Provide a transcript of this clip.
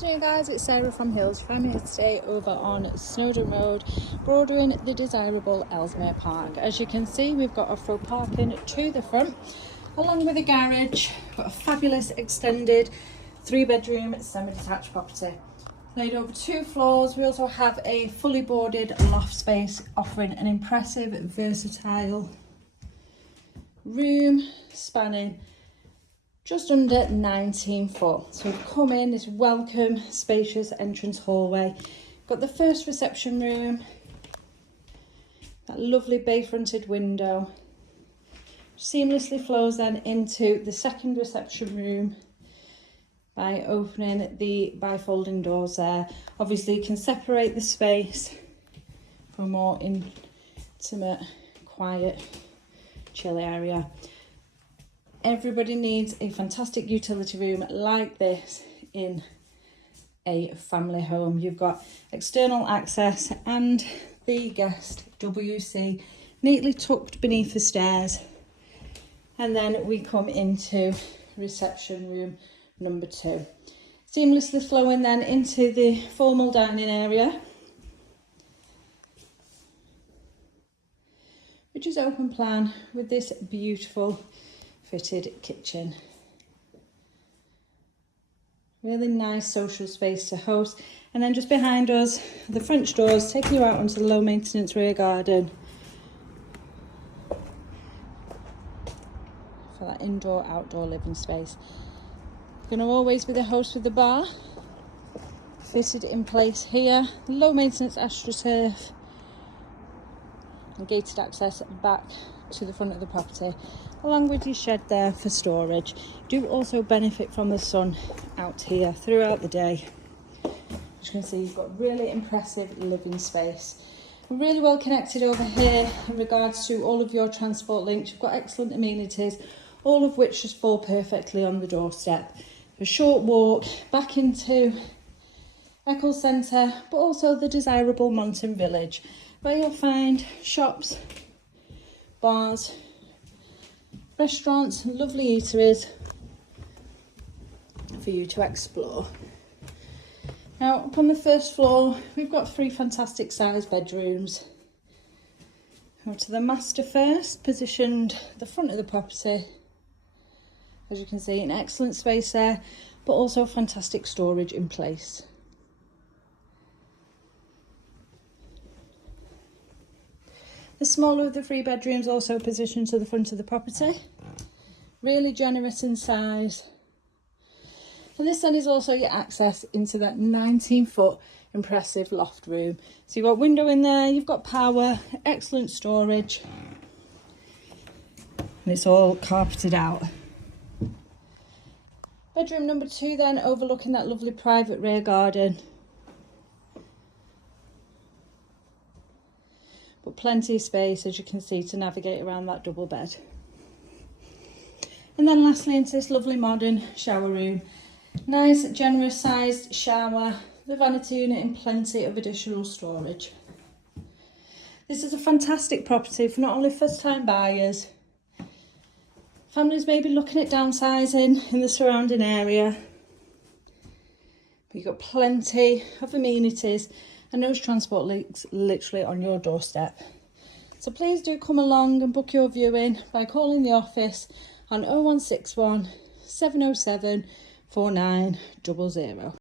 Afternoon guys, it's Sarah from Hills. You find me here today over on Snowdon Road, bordering the desirable Ellesmere Park. As you can see, we've got off-road parking to the front, along with a garage. Got a fabulous extended 3-bedroom semi-detached property. Laid over 2 floors. We also have a fully boarded loft space offering an impressive, versatile room spanning just under 19 foot. So we've come in this welcome, spacious entrance hallway. Got the first reception room, that lovely bay fronted window. Seamlessly flows then into the second reception room by opening the bifolding doors there. Obviously you can separate the space for a more intimate, quiet, chill area. Everybody needs a fantastic utility room like this in a family home. You've got external access and the guest WC neatly tucked beneath the stairs. And then we come into reception room number 2. Seamlessly flowing then into the formal dining area, which is open plan with this beautiful fitted kitchen. Really nice social space to host. And then just behind us, the French doors taking you out onto the low maintenance rear garden for that indoor outdoor living space. Going to always be the host with the bar fitted in place here. Low maintenance astroturf and gated access back to the front of the property, along with your shed there for storage. You do also benefit from the sun out here throughout the day. As you can see, you've got really impressive living space. We're really well connected over here in regards to all of your transport links. You've got excellent amenities, all of which just fall perfectly on the doorstep. A short walk back into Eccles Centre, but also the desirable Monton Village, where you'll find shops, bars, restaurants, lovely eateries for you to explore. Now, up on the first floor, we've got 3 fantastic sized bedrooms. Go to the master first, positioned at the front of the property. As you can see, an excellent space there, but also fantastic storage in place. The smaller of the 3 bedrooms also positioned to the front of the property. Really generous in size. And this then is also your access into that 19-foot impressive loft room. So you've got window in there, you've got power, excellent storage. And it's all carpeted out. Bedroom number 2 then, overlooking that lovely private rear garden. But plenty of space, as you can see, to navigate around that double bed. And then lastly, into this lovely modern shower room. Nice, generous sized shower, the vanity unit and plenty of additional storage. This is a fantastic property for not only first time buyers, families may be looking at downsizing in the surrounding area. But you've got plenty of amenities and those transport links literally on your doorstep. So please do come along and book your viewing by calling the office on 0161 707 4900.